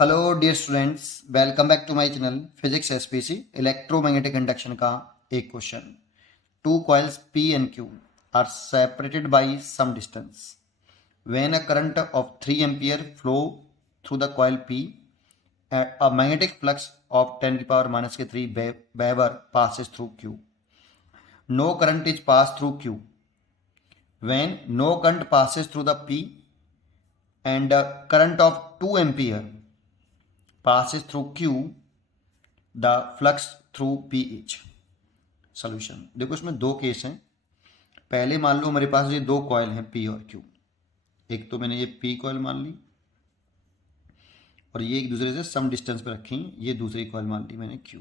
Hello dear students, welcome back to my channel physics SPC. Electromagnetic induction का एक question. Two coils P and Q are separated by some distance when a current of 3 ampere flow through the coil P a magnetic flux of 10 की power minus के 3 weber passes through q. No current is passed through q. When no current passes through the p and a current of 2 ampere passes through q, the flux through p is. Solution देखो, इसमें दो case हैं। पहले मान लो हमारे पास ये दो coil हैं पी और क्यू। एक तो मैंने ये पी कॉयल मान ली और ये एक दूसरे से सम डिस्टेंस पे रखी। ये दूसरी कॉयल मान ली मैंने क्यू।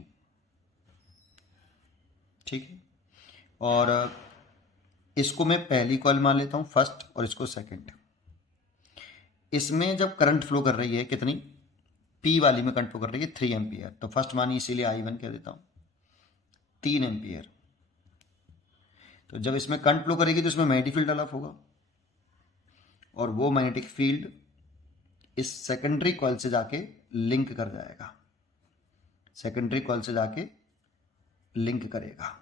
ठीक है, और इसको मैं पहली कॉयल मान लेता हूँ फर्स्ट और इसको सेकंड। इसमें जब करंट फ्लो कर रही है कितनी, पी वाली में करंट फ्लो कर रही है 3 एम्पियर, तो फर्स्ट मानी इसीलिए I1 कह देता हूँ 3 एम्पियर। तो जब इसमें करंट फ्लो करेगी तो इसमें मैग्नेटिक फील्ड डेवलप होगा और वो मैग्नेटिक फील्ड इस सेकेंडरी कॉइल से जाके लिंक कर जाएगा, सेकेंडरी कॉइल से जाके लिंक करेगा।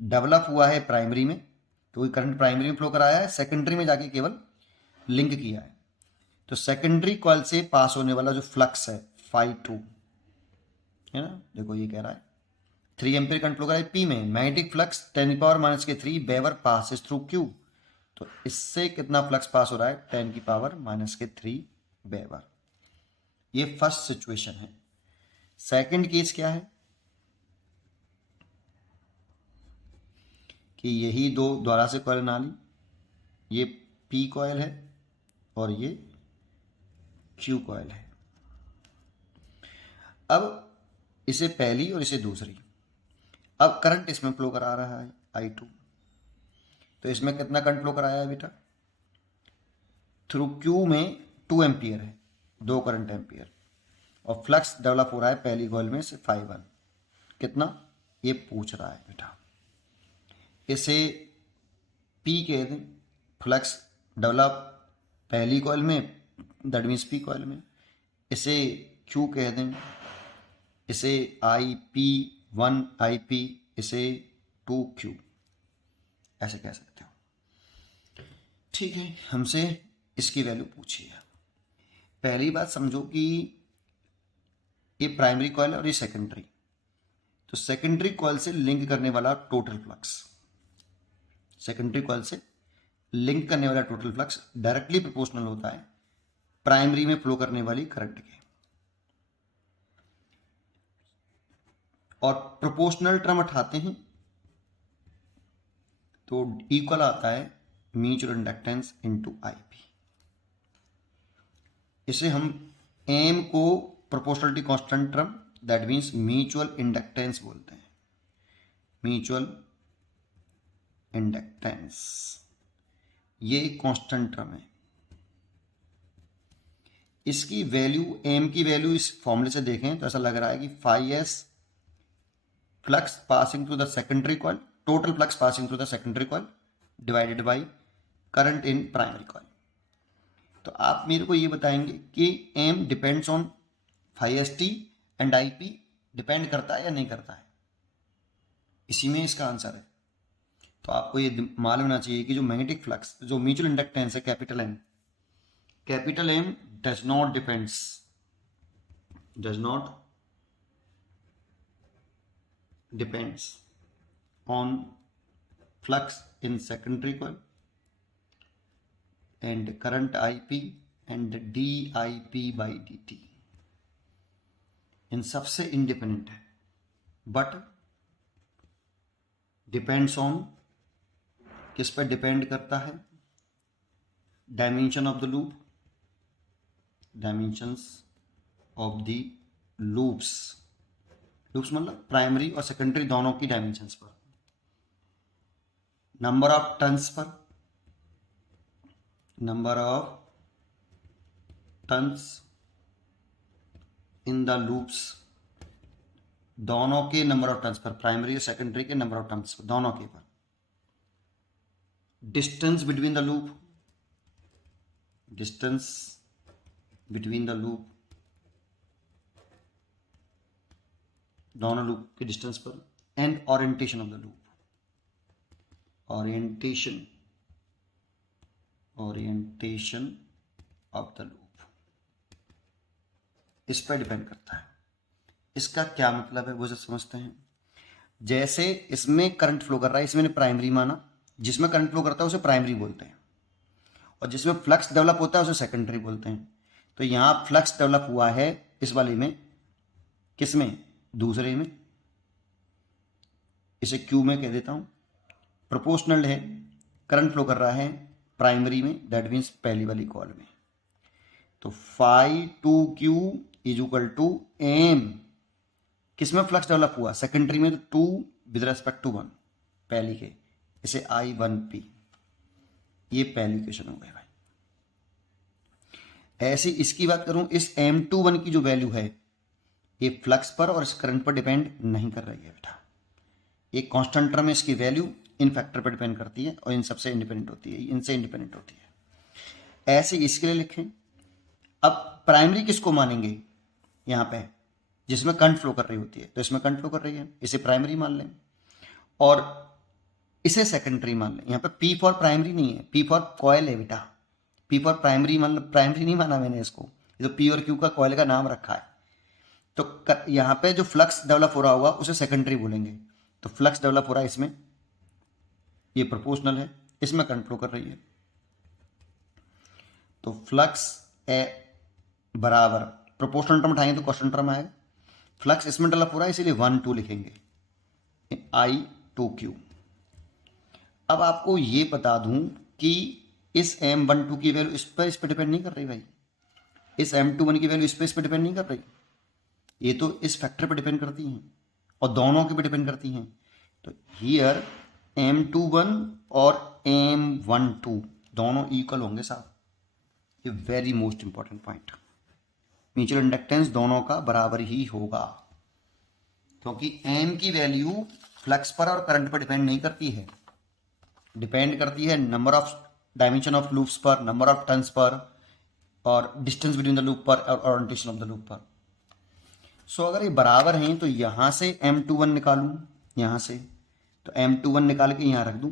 डेवलप हुआ है प्राइमरी में, तो करंट प्राइमरी में फ्लो कराया है, सेकेंडरी में जाके केवल लिंक किया है। तो सेकेंडरी कॉइल से पास होने वाला जो फ्लक्स है φ2 है ना, देखो ये कह रहा है 3 एम्पियर करंट फ्लो करा है पी में, मैग्नेटिक फ्लक्स 10 पावर माइनस के 3 वेबर पासेस थ्रू क्यू। तो इससे कितना फ्लक्स पास हो रहा है 10 की पावर माइनस के 3 वेबर। ये फर्स्ट सिचुएशन है। सेकंड केस क्या है कि यही दो द्वारा से कॉइल बना ली, ये पी कॉइल है और ये क्यू कॉइल है। अब इसे पहली और इसे दूसरी, अब करंट इसमें फ्लो करा रहा है I2। तो इसमें कितना करंट फ्लो कराया है बेटा, थ्रू क्यू में 2 एम्पियर है, 2 करंट एम्पियर, और फ्लक्स डेवलप हो रहा है पहली कॉइल में से φ1 कितना, ये पूछ रहा है बेटा। इसे पी कह दें, फ्लक्स डेवलप पहली कॉइल में, दैट मीन्स पी कॉइल में। इसे क्यू कह दें, इसे IP1 IP, इसे 2Q, ऐसे कह सकते हो। ठीक है, हमसे इसकी वैल्यू पूछी है। पहली बात समझो कि ये प्राइमरी कॉइल है और ये सेकेंडरी, तो सेकेंडरी कॉइल से लिंक करने वाला टोटल फ्लक्स, सेकेंडरी कॉइल से लिंक करने वाला टोटल फ्लक्स डायरेक्टली प्रोपोर्शनल होता है प्राइमरी में फ्लो करने वाली करंट के। और प्रोपोर्शनल टर्म उठाते हैं तो इक्वल आता है म्यूचुअल इंडक्टेंस इनटू IP। इसे हम एम को proportionality constant term, that means mutual inductance बोलते हैं, म्यूचुअल इंडक्टेंस। ये एक कांस्टेंट टर्म है। इसकी वैल्यू, एम की वैल्यू इस फॉर्मूले से देखें तो ऐसा लग रहा है कि φs flux passing through the secondary coil, total flux passing through the secondary coil divided by current in primary coil. तो आप मेरे को ये बताएंगे कि M depends on φst and IP, depend करता है या नहीं करता है। इसी में इसका आंसर है। तो आपको ये मालूम होना चाहिए कि जो मैग्नेटिक फ्लक्स, जो म्यूचुअल इंडक्टेंस है capital M, capital M does not depends on flux in secondary coil and current IP and dIP/dt, इन सबसे इंडिपेंडेंट है, बट डिपेंड्स ऑन, किस पर डिपेंड करता है, dimension of the loop, dimensions of the loops, loops मतलब primary और secondary दोनों की डायमेंशंस पर, number of turns per, number of turns in the loops, दोनों के number of turns per, primary और सेकेंडरी के नंबर ऑफ टर्न्स पर, दोनों के पर, distance between the loop, distance between the loop, दोनों लूप के डिस्टेंस पर, and orientation of the loop, orientation of the loop इस पर डिपेंड करता है। इसका क्या मतलब है वो जब समझते हैं। जैसे इसमें करंट फ्लो कर रहा है, इसमें प्राइमरी माना, जिसमें करंट फ्लो करता है उसे प्राइमरी बोलते हैं, और जिसमें फ्लक्स डेवलप होता है उसे सेकेंडरी बोलते हैं। तो यहाँ फ्लक्स डेवलप हुआ है इस वाले में, किसमें, दूसरे में, इसे क्यू में कह देता हूँ। प्रोपोर्शनल है, करंट फ्लो कर रहा है प्राइमरी में, दैट मीन्स पहली वाली कॉल में। तो phi two Q is equal to M, किसमें फ्लक्स डेवलप हुआ, सेकेंडरी में, तो two with respect to one, पहली के, इसे आई वन पी, ये पहली इक्वेशन हो गई भाई। ऐसे इसकी बात करूं, इस M21 की जो वैल्यू है ये फ्लक्स पर और इस करंट पर डिपेंड नहीं कर रही है बेटा। ये कांस्टेंट टर्म है, इसकी वैल्यू इन फैक्टर पर डिपेंड करती है और इन सबसे इंडिपेंडेंट होती है, इनसे इंडिपेंडेंट होती है। ऐसे इसके लिए लिखें। अब प्राइमरी किसको मानेंगे यहाँ पे, जिसमें करंट फ्लो कर रही होती है, तो इसमें करंट फ्लो कर रही है, इसे प्राइमरी मान लें, और इसे सेकेंडरी मान लें। यहाँ पे P फॉर प्राइमरी नहीं है, P फॉर कॉयल है बेटा। P फॉर प्राइमरी मतलब प्राइमरी नहीं माना मैंने इसको, ये तो P और Q का कॉयल का नाम रखा है। तो यहाँ पे जो फ्लक्स डेवलप हो रहा होगा उसे सेकेंडरी बोलेंगे। तो फ्लक्स डेवलप हो रहा है इसमें, ये प्रोपोर्शनल है, इसमें करंट फ्लो कर रही है, तो फ्लक्स ए बराबर प्रोपोर्शनल टर्म उठाएंगे तो कांस्टेंट टर्म आएगा। फ्लक्स इसमें डेवलप हो रहा है इसीलिए 1-2 लिखेंगे, I2Q। अब आपको ये बता दूं कि इस M12 की वैल्यू इस पर डिपेंड नहीं कर रही भाई, इस M21 की वैल्यू इस पर डिपेंड नहीं कर रही, ये तो इस फैक्टर पर डिपेंड करती हैं और दोनों के पे डिपेंड करती हैं। तो हियर M21 और M12 दोनों इक्वल होंगे साहब, ये very most important point. Mutual inductance दोनों का बराबर ही होगा, क्योंकि M की वैल्यू फ्लक्स पर और करंट पर डिपेंड नहीं करती है, डिपेंड करती है number of dimension of loops पर, नंबर ऑफ टर्न्स पर, और डिस्टेंस बिटवीन द लूप पर और ओरिएंटेशन ऑफ द लूप पर। सो अगर ये बराबर हैं तो यहाँ से M21 निकालूं, यहाँ से तो M21 निकाल के यहाँ रख दूं,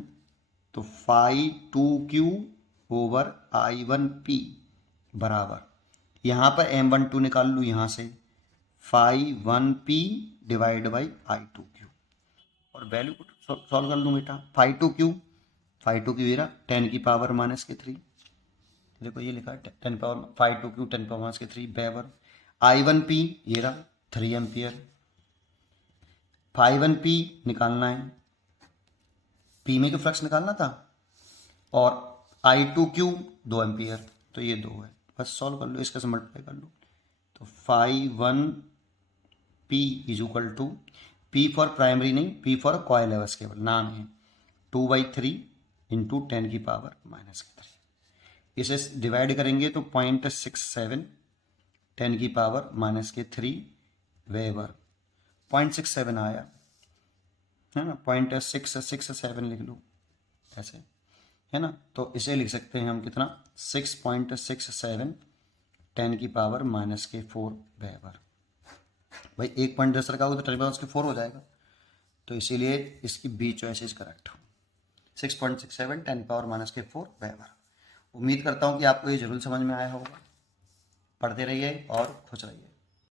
तो फाई 2Q ओवर I1P बराबर, यहाँ पर M12 निकाल लूँ यहाँ से, phi 1P divide by I2Q, और वैल्यू को सॉल्व कर लूँ बेटा। फाई 2Q ये रहा 10 की पावर -3, देखो ये लिखा है 10 power, phi 2Q 10 power -3 weber. I1P ये रहा 3 एम्पियर, फाई 1P निकालना है, P में क्यों फ्लक्स निकालना था, और I2Q 2 एम्पियर, तो ये 2 है, बस सॉल्व कर लो, इसका से मल्टीप्लाई कर लो। तो phi 1P is equal to, P for primary नहीं, P फॉर कॉयल है, बस केवल नाम है, 2/3 इंटू 10 की पावर -3। इसे डिवाइड करेंगे तो 0.67 10 की पावर -3 वेबर, 0.67 आया है ना, 0.667 लिख लो ऐसे, है ना। तो इसे लिख सकते हैं हम कितना, 6.67 10 की पावर -4 वेबर। भाई 1.10 रखा होगा तो 10 पावर -4 हो जाएगा, तो इसीलिए इसकी B choice is correct, 6.67 10 power -4 weber. उम्मीद करता हूँ कि आपको ये जरूर समझ में आया होगा। पढ़ते रहिए और खुश रहिए।